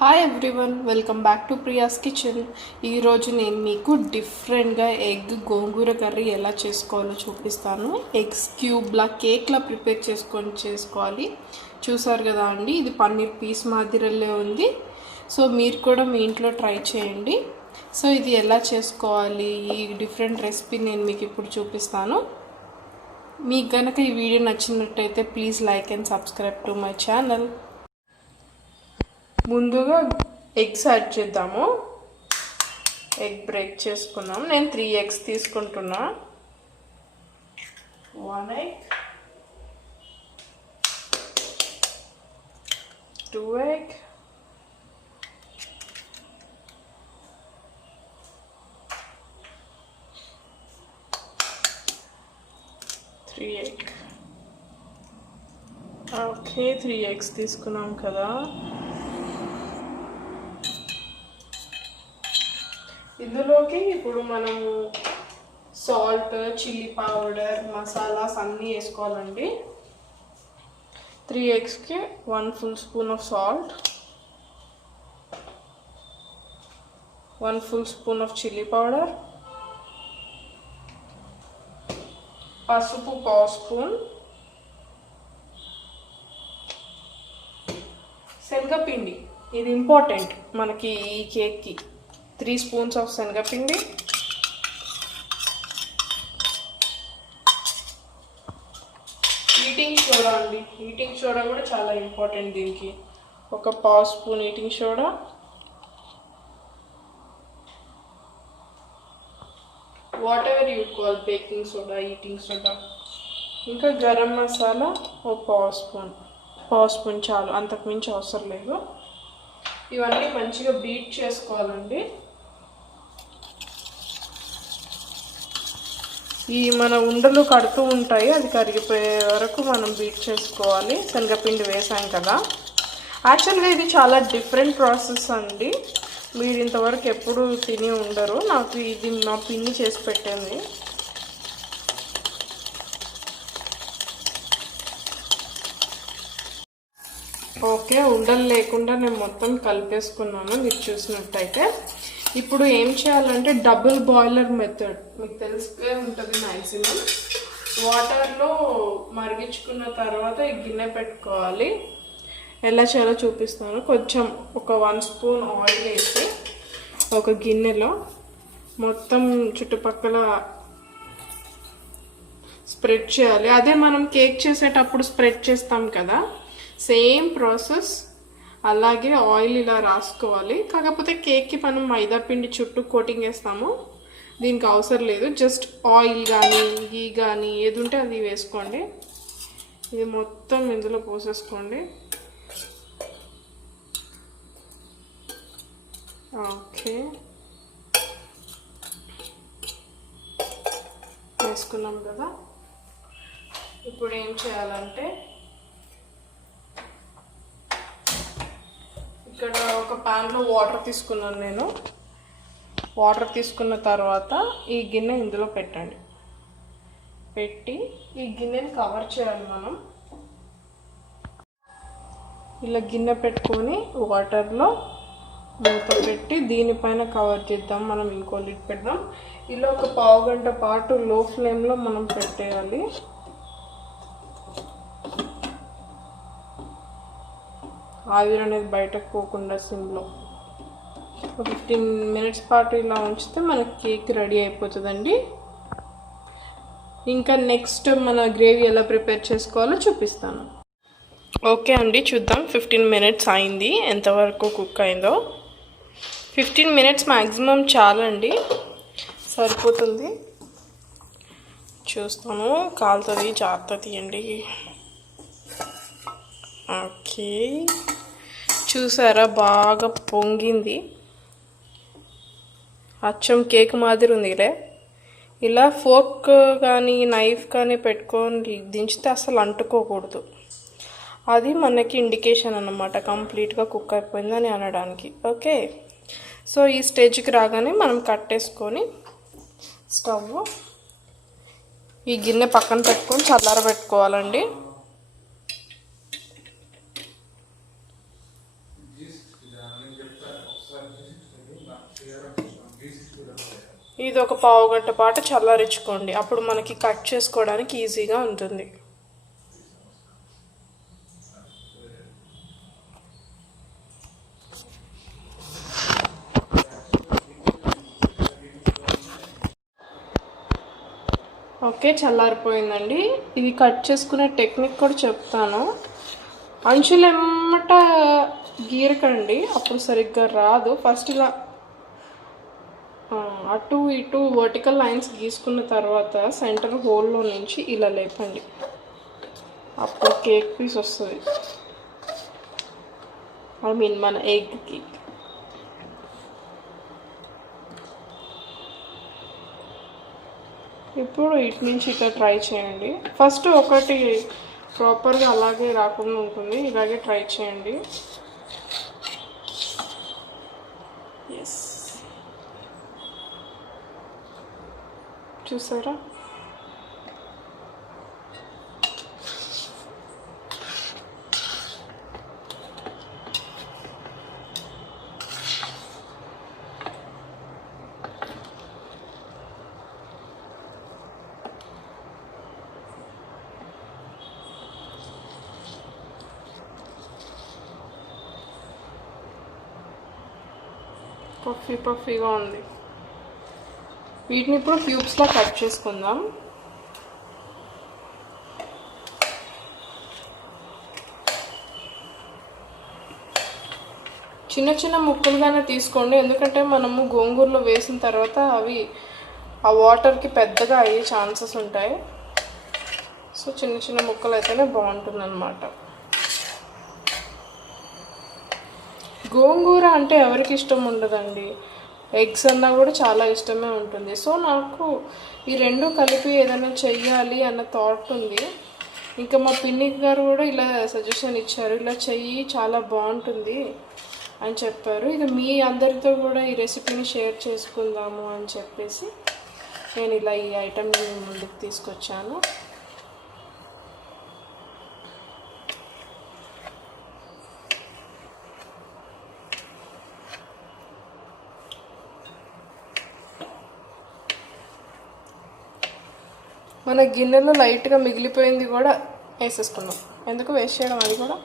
Hi everyone, welcome back to Priya's kitchen. ఈరోజు నేను మీకు డిఫరెంట్గా ఎగ్ గోంగూర కర్రీ ఎలా చేసుకోవాలో చూపిస్తాను. ఎగ్స్ క్యూబ్లా కేక్లా ప్రిపేర్ చేసుకోవాలి. చూసారు కదా అండి, ఇది పన్నీర్ పీస్ మాదిరిలో ఉంది. సో మీరు కూడా మీ ఇంట్లో ట్రై చేయండి. సో ఇది ఎలా చేసుకోవాలి, ఈ డిఫరెంట్ రెసిపీ నేను మీకు ఇప్పుడు చూపిస్తాను. మీకు కనుక ఈ వీడియో నచ్చినట్టయితే please like and subscribe to my channel. ముందుగా ఎగ్స్ యాడ్ చేద్దాము. ఎగ్ బ్రేక్ చేసుకుందాం. నేను 3 eggs తీసుకుంటున్నా. 1 egg, 2 egg, 3 egg. Okay, 3 eggs తీసుకున్నాం కదా. ఇందులోకి ఇప్పుడు మనము సాల్ట్, చిల్లీ పౌడర్, మసాలాస్ అన్నీ వేసుకోవాలండి. 3 eggsకి 1 full spoon of salt, 1 full spoon of chilli powder, పసుపు 1 spoon, శనగపిండి ఇది ఇంపార్టెంట్ మనకి ఈ కేక్కి. 3 spoons ఆఫ్ శనగపిండి, ఈటింగ్ సోడా అండి. ఈటింగ్ సోడా కూడా చాలా ఇంపార్టెంట్ దీనికి. 1 spoon eating soda, what ever you call, baking soda, eating soda. ఇంకా గరం మసాలా 1 spoon చాలు, అంతకుమించి అవసరం లేదు. ఇవన్నీ మంచిగా బీట్ చేసుకోవాలండి. ఈ మన ఉండలు కడుతూ ఉంటాయి, అది కరిగిపోయే వరకు మనం బీట్ చేసుకోవాలి. శనగపిండి వేసాం కదా. యాక్చువల్గా ఇది చాలా డిఫరెంట్ ప్రాసెస్ అండి. మీరు ఇంతవరకు ఎప్పుడు తిని ఉండరు. నాకు ఇది మా పిన్ని చేసి పెట్టింది. ఓకే, ఉండలు లేకుండా నేను మొత్తం కలిపేసుకున్నాను మీరు చూసినట్టయితే. ఇప్పుడు ఏం చేయాలంటే డబుల్ బాయిలర్ మెథడ్ మీకు తెలిసే ఉంటుంది మ్యాక్సిమం. వాటర్లో మరిగించుకున్న తర్వాత ఈ గిన్నె పెట్టుకోవాలి. ఎలా చేయాలో చూపిస్తాను. కొంచెం ఒక 1 spoon ఆయిల్ వేసి ఒక గిన్నెలో మొత్తం చుట్టుపక్కల స్ప్రెడ్ చేయాలి. అదే మనం కేక్ చేసేటప్పుడు స్ప్రెడ్ చేస్తాం కదా, సేమ్ ప్రాసెస్. అలాగే ఆయిల్ ఇలా రాసుకోవాలి. కాకపోతే కేక్కి మనం మైదా పిండి చుట్టూ కోటింగ్ వేస్తాము, దీనికి అవసరం లేదు. జస్ట్ ఆయిల్ కానీ గీ కానీ ఏది ఉంటే అది వేసుకోండి. ఇది మొత్తం ఇందులో పోసేసుకోండి. ఓకే, వేసుకున్నాం కదా. ఇప్పుడు ఏం చేయాలంటే ఇక్కడ ఒక ప్యాన్లో వాటర్ తీసుకున్నాను నేను. వాటర్ తీసుకున్న తర్వాత ఈ గిన్నె ఇందులో పెట్టండి. పెట్టి ఈ గిన్నెని కవర్ చేయాలి మనం. ఇలా గిన్నె పెట్టుకొని వాటర్లో మూత పెట్టి దీనిపైన కవర్ చేద్దాం. మనం ఇంకో లిడ్ పెడదాం. ఇలా ఒక 1/2 గంట పాటు లో ఫ్లేమ్లో మనం పెట్టేయాలి. ఆవిరి అనేది బయటకు పోకుండా సిమ్లో 15 minutes పాటు ఇలా ఉంచితే మనకి కేక్ రెడీ అయిపోతుందండి. ఇంకా నెక్స్ట్ మన గ్రేవీ ఎలా ప్రిపేర్ చేసుకోవాలో చూపిస్తాను. ఓకే అండి, చూద్దాం. 15 minutes అయింది, ఎంతవరకు కుక్ అయిందో. 15 minutes మ్యాక్సిమం చాలండి, సరిపోతుంది. చూస్తాను, కాలుతుంది, జాగ్రత్త తీయండి. ఓకే, చూసారా బాగా పొంగింది. అచ్చం కేక్ మాదిరి ఉందిలే. ఇలా ఫోర్క్ కానీ నైఫ్ కానీ పెట్టుకొని దించితే అసలు అంటుకోకూడదు. అది మనకి ఇండికేషన్ అన్నమాట, కంప్లీట్గా కుక్ అయిపోయిందని అనడానికి. ఓకే, సో ఈ స్టేజ్కి రాగానే మనం కట్టేసుకొని స్టవ్ ఈ గిన్నె పక్కన పెట్టుకొని చల్లారబెట్టుకోవాలండి. ఇది ఒక పావు గంట పాటు చల్లారించుకోండి. అప్పుడు మనకి కట్ చేసుకోవడానికి ఈజీగా ఉంటుంది. ఓకే, చల్లారిపోయిందండి. ఇది కట్ చేసుకునే టెక్నిక్ కూడా చెప్తాను. అంచులెమ్మట గీరకండి, అప్పుడు సరిగ్గా రాదు. ఫస్ట్ ఇలా అటు ఇటు వర్టికల్ లైన్స్ గీసుకున్న తర్వాత సెంటర్ హోల్లో నుంచి ఇలా లేపండి, అప్పుడు కేక్ పీస్ వస్తుంది. ఐ మీన్ మన ఎగ్ కేక్. ఇప్పుడు ఇటు నుంచి ఇట్లా ట్రై చేయండి. ఫస్ట్ ఒకటి ప్రాపర్గా అలాగే రాకుండా ఉంటుంది, ఇలాగే ట్రై చేయండి. ఎస్, చూసారా? పఫీగా ఉంది. వీటిని ఇప్పుడు క్యూబ్స్లా కట్ చేసుకుందాం. చిన్న చిన్న ముక్కలుగానే తీసుకోండి, ఎందుకంటే మనము గోంగూరలో వేసిన తర్వాత అవి ఆ వాటర్కి పెద్దగా అయ్యే ఛాన్సెస్ ఉంటాయి. సో చిన్న చిన్న ముక్కలు అయితేనే బాగుంటుంది అన్నమాట. గోంగూర అంటే ఎవరికి ఇష్టం ఉండదండి, ఎగ్స్ అన్నా కూడా చాలా ఇష్టమే ఉంటుంది. సో నాకు ఈ రెండు కలిపి ఏదైనా చెయ్యాలి అన్న థాట్ ఉంది. ఇంకా మా పిన్ని గారు కూడా ఇలా సజెషన్ ఇచ్చారు, ఇలా చెయ్యి చాలా బాగుంటుంది అని చెప్పారు. ఇది మీ అందరితో కూడా ఈ రెసిపీని షేర్ చేసుకుందాము అని చెప్పేసి నేను ఇలా ఈ ఐటెంని ముందుకు తీసుకొచ్చాను. మన గిన్నెలో లైట్గా మిగిలిపోయింది కూడా వేసేసుకున్నాం. ఎందుకు వేస్ట్ చేయడం, అది కూడా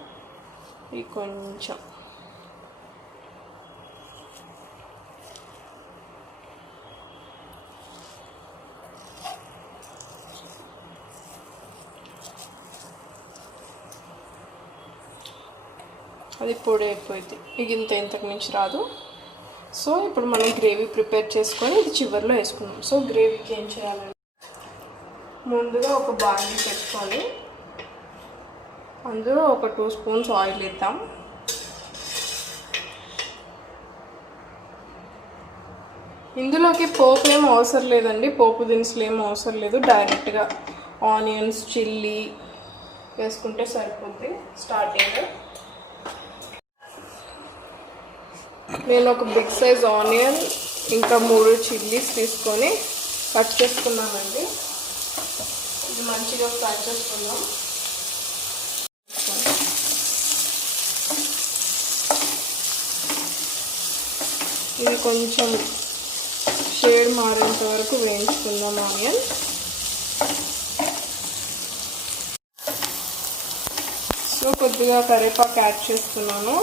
ఈ కొంచెం. అది పొడి అయిపోయింది, ఇక ఇంతకు మించి రాదు. సో ఇప్పుడు మనం గ్రేవీ ప్రిపేర్ చేసుకొని ఇది చివరిలో వేసుకున్నాం. సో గ్రేవీకి ఏం చేయాలంటే ముందుగా ఒక బాండీ పెట్టుకొని అందులో ఒక 2 స్పూన్స్ ఆయిల్ వేద్దాం. ఇందులోకి పోపు ఏం అవసరం లేదండి, పోపు దినుసులు ఏం అవసరం లేదు. డైరెక్ట్గా ఆనియన్స్, చిల్లీ వేసుకుంటే సరిపోద్ది స్టార్టింగ్. నేను ఒక బిగ్ సైజ్ ఆనియన్ ఇంకా 3 చిల్లీస్ తీసుకొని కట్ చేసుకున్నానండి. ఇది మంచిగా ఫ్రై చేసుకుందాం. ఇది కొంచెం షేడ్ మారేంత వరకు వేయించుకుందాం ఆనియన్. సో కొద్దిగా కరివేపాకు యాడ్ చేస్తున్నాను.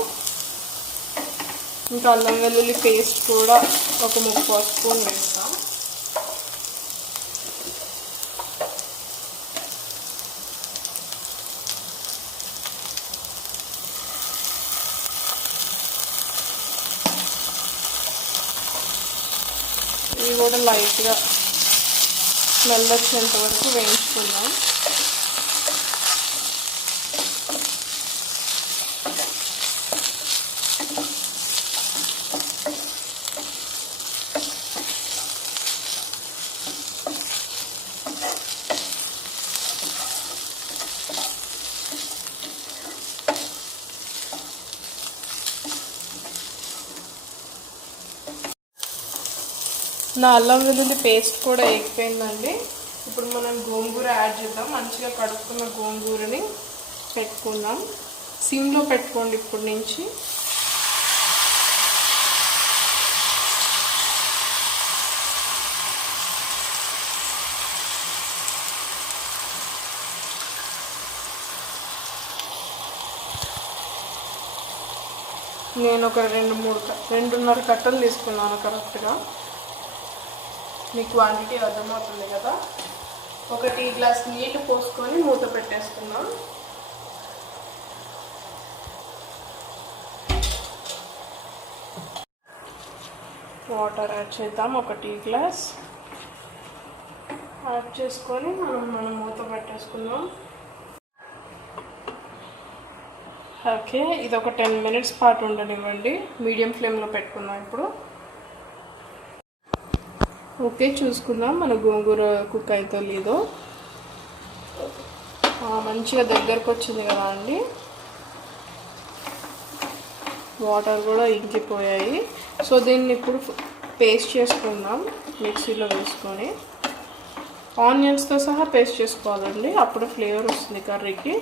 ఇంకా అల్లం వెల్లుల్లి పేస్ట్ కూడా ఒక 3 స్పూన్ వేస్తాం. ఇవి కూడా లైట్గా స్మెల్ వచ్చేంత వరకు వేయించుకుందాం. నా అల్లం వెల్లుల్లి పేస్ట్ కూడా వేగిపోయిందండి. ఇప్పుడు మనం గోంగూర యాడ్ చేద్దాం. మంచిగా కడుక్కున్న గోంగూరని పెట్టుకుందాం. సిమ్లో పెట్టుకోండి ఇప్పటి నుంచి. నేను ఒక 2.5 కట్టలు తీసుకున్నాను కరెక్ట్గా. మీ క్వాంటిటీ అర్థమవుతుంది కదా. ఒక టీ గ్లాస్ నీళ్ళు పోసుకొని మూత పెట్టేసుకున్నాం. వాటర్ యాడ్ చేద్దాం. ఒక టీ గ్లాస్ యాడ్ చేసుకొని మనం మూత పెట్టేసుకుందాం. ఓకే, ఇది ఒక 10 minutes పాటు ఉండనివ్వండి. మీడియం ఫ్లేమ్లో పెట్టుకుందాం ఇప్పుడు. ఓకే, చూసుకుందాం మన గోంగూర కుక్ అయితే లేదో. మంచిగా దగ్గరకు వచ్చింది కదా అండి. వాటర్ కూడా ఇంకిపోయాయి. సో దీన్ని ఇప్పుడు పేస్ట్ చేసుకుందాం మిక్సీలో వేసుకొని. ఆనియన్స్తో సహా పేస్ట్ చేసుకోవాలండి, అప్పుడు ఫ్లేవర్ వస్తుంది కర్రీకి.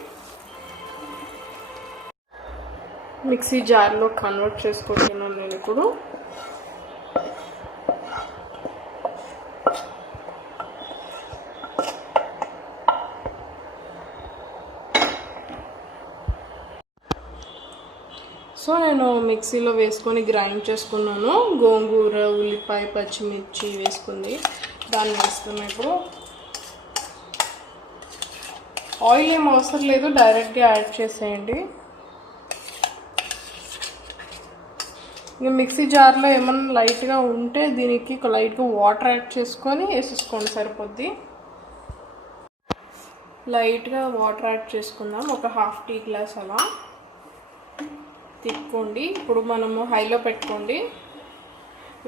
మిక్సీ జార్లో కన్వర్ట్ చేసుకుంటున్నాను నేను ఇప్పుడు. సో నేను మిక్సీలో వేసుకొని గ్రైండ్ చేసుకున్నాను. గోంగూర, ఉల్లిపాయ, పచ్చిమిర్చి వేసుకుంది. దాన్ని వేసుకున్నా ఇప్పుడు. ఆయిల్ ఏం అవసరం లేదు, డైరెక్ట్గా యాడ్ చేసేయండి. ఇంకా మిక్సీ జార్లో ఏమన్నా లైట్గా ఉంటే దీనికి లైట్గా వాటర్ యాడ్ చేసుకొని వేసేసుకోండి, సరిపోద్ది. లైట్గా వాటర్ యాడ్ చేసుకుందాం, ఒక 1/2 టీ గ్లాస్ అలా తిప్పుకోండి. ఇప్పుడు మనము హైలో పెట్టుకోండి.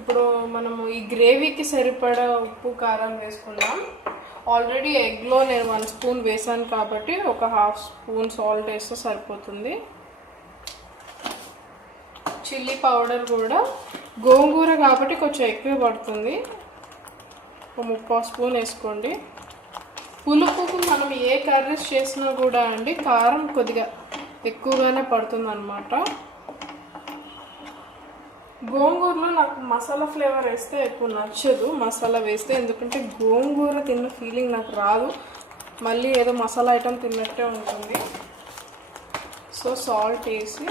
ఇప్పుడు మనము ఈ గ్రేవీకి సరిపడా ఉప్పు, కారం వేసుకుందాం. ఆల్రెడీ ఎగ్లో నేను 1 స్పూన్ వేసాను కాబట్టి ఒక 1/2 స్పూన్ సాల్ట్ వేస్తే సరిపోతుంది. చిల్లీ పౌడర్ కూడా గోంగూర కాబట్టి కొంచెం ఎక్కువ పడుతుంది, ఒక 3/4 స్పూన్ వేసుకోండి. పులుపుకు మనం ఏ కర్రీస్ చేసినా కూడా అండి కారం కొద్దిగా ఎక్కువగానే పడుతుంది అన్నమాట. గోంగూరలో నాకు మసాలా ఫ్లేవర్ వేస్తే ఎక్కువ నచ్చదు, మసాలా వేస్తే, ఎందుకంటే గోంగూర తిన్న ఫీలింగ్ నాకు రాదు. మళ్ళీ ఏదో మసాలా ఐటమ్ తిన్నట్టే ఉంటుంది. సో సాల్ట్ వేసి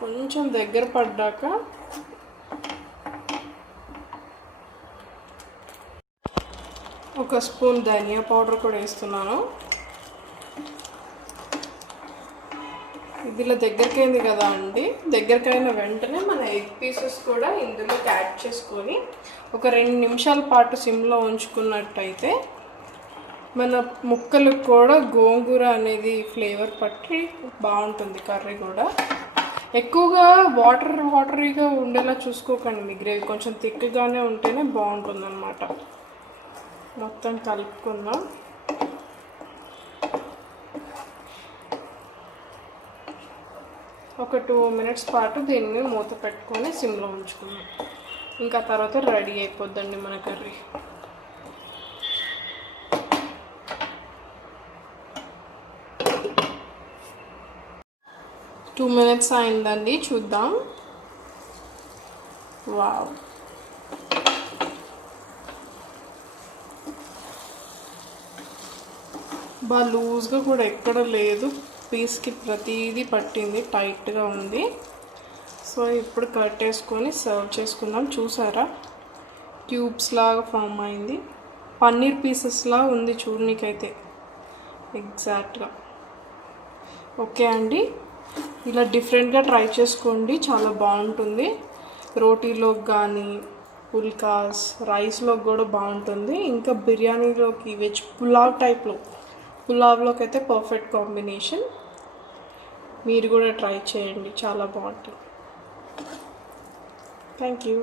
కొంచెం దగ్గర పడ్డాక ఒక స్పూన్ ధనియా పౌడర్ కూడా వేస్తున్నాను. ఇదిలా దగ్గరకైంది కదా అండి. దగ్గరకైన వెంటనే మన ఎగ్ పీసెస్ కూడా ఇందులోకి యాడ్ చేసుకొని ఒక 2 నిమిషాల పాటు సిమ్లో ఉంచుకున్నట్టయితే మన ముక్కలకు కూడా గోంగూర అనేది ఫ్లేవర్ పట్టి బాగుంటుంది కర్రీ కూడా. ఎక్కువగా వాటరీగా ఉండేలా చూసుకోకండి. మీ గ్రేవీ కొంచెం థిక్గానే ఉంటేనే బాగుంటుంది అన్నమాట. మొత్తం కలుపుకుందాం. ఒక 2 minutes పాటు దీన్ని మూత పెట్టుకొని సిమ్లో ఉంచుకుందాం. ఇంకా తర్వాత రెడీ అయిపోద్దండి మన కర్రీ. 2 minutes అయిందండి, చూద్దాం. వావ్, బాగా లూజ్గా కూడా ఎక్కడ లేదు, పీస్కి ప్రతిదీ పట్టింది, టైట్గా ఉంది. సో ఇప్పుడు కట్టేసుకొని సర్వ్ చేసుకుందాం. చూసారా, ట్యూబ్స్ లాగా ఫామ్ అయింది, పన్నీర్ పీసెస్లా ఉంది చూడనీకైతే ఎగ్జాక్ట్గా. ఓకే అండి, ఇలా డిఫరెంట్గా ట్రై చేసుకోండి, చాలా బాగుంటుంది. రోటీలోకి కానీ, పుల్కాస్, రైస్లోకి కూడా బాగుంటుంది. ఇంకా బిర్యానీలోకి, వెజ్ పులావ్లోకి అయితే పర్ఫెక్ట్ కాంబినేషన్. మీరు కూడా ట్రై చేయండి, చాలా బాగుంటుంది. Thank you.